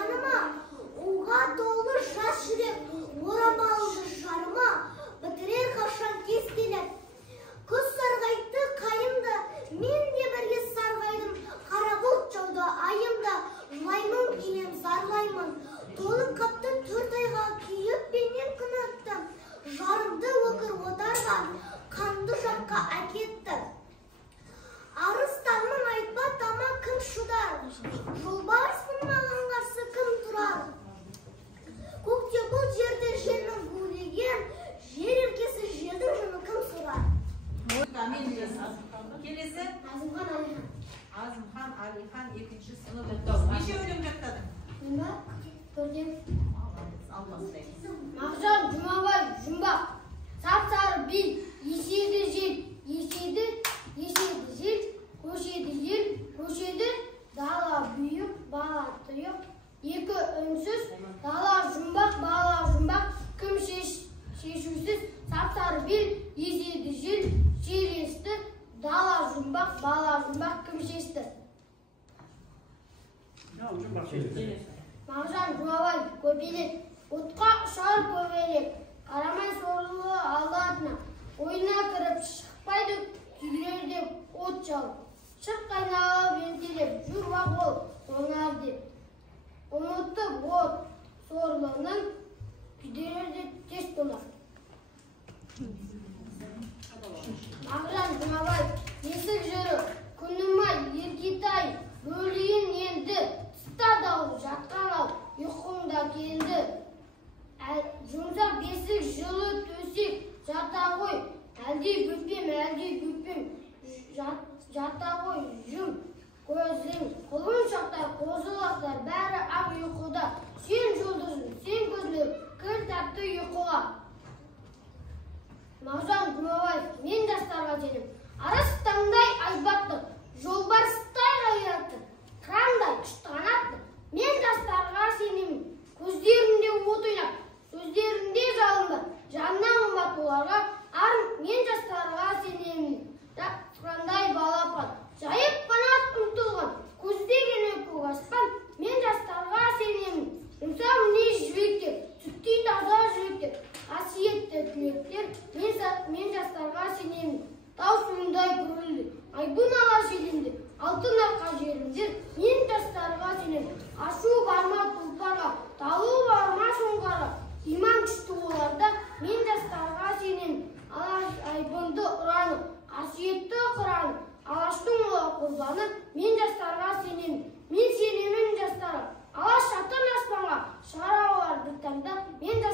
жаныма, уға толы жас жүрек, орамалды жарыма, бітірер қашан кез келіп. Күз сарғайтты қайымды, мен де бірге сарғайдым, қара бұлт жауды айымда, жылаймын кейлем зарлаймын. Толып қапты төрт айға күйіп бенен күн аттым, жарымды өкір отарған, қанды жаққа әкетті. Арыстанмын айтпа тама кім шудар, жолбарыспын маған қарсы кім тұрар. Көкте бұл жерде желдің гулеген, жер еркесі жердің жүні кім сұрар. Келесі? Азымхан Алихан. Азымхан Алихан 2-ші сынып оқыды. Неше өлең жаттадың? Төрден. Мағжан Жұмабай жұмбақ, сап-сары бел, еседі жел, еседі жел, көшеді, дала бүйік, бала тұйық, екі үнсіз, дала жұмбақ, кім шешусіз, сап-сары бел, еседі жел, шелесті, дала жұмбақ, кім шешті. Мағжан Жұмабай көбелек, отқа ұшар көбелек, қарамай сорлы алдатына, ойына кіріп шықпайды күйлерде от жалып, шық қайналып ентелеп, жүрва қол оңар деп. Ұмытып от сорлының күйлерде тез толар. Мағжан Жұмабай есік жыры, күнімай еркетай, бөлейін енді, тыстадау жатқан ал, ұйқымда келді. Жұмсақ бесік жылы төсек жата ғой, әлде бүппем, жата ғой, жүм көзің, қолын шақтар, қозылақтар, бәрі ақ ұйқыда. Сен жұлдызың, сен көзіліп, кір тәпті ұйқыға. Мағжан Жұмабай, мен жастарға сенім, арыстандай айбатты, жолбарыстай ғайратты, қырандай күшті қанатты, мен жастарға сенемін. Көздерінде от ойнап, сөздерінде жалындар, жаннан қымбат оларға, мен жастарға сенемін. Қырандай балапан, жайып қанат ұмтылған, көздеген көк аспан, мен жастарға сенемін. Жұмса мінез жүректер, сүттей таза жүректер, қасиетті тілектер, мен жастарға сенемін. Тау суындай көрілді, айбын ала желімді, алтын арқа жерімдер, мен жастарға сенемін. Ашу барма тұлпарға, талу барма шоңғарға, иман күшті оларда, мен жастарға сенемін. Алаш айбынды ұраны, қасиетті қыраны, алаштың ола құрбаны, мен жастарға сенемін. Мен сенемін жастарға, алаш атын аспанға, шығара олар бір таңда, мен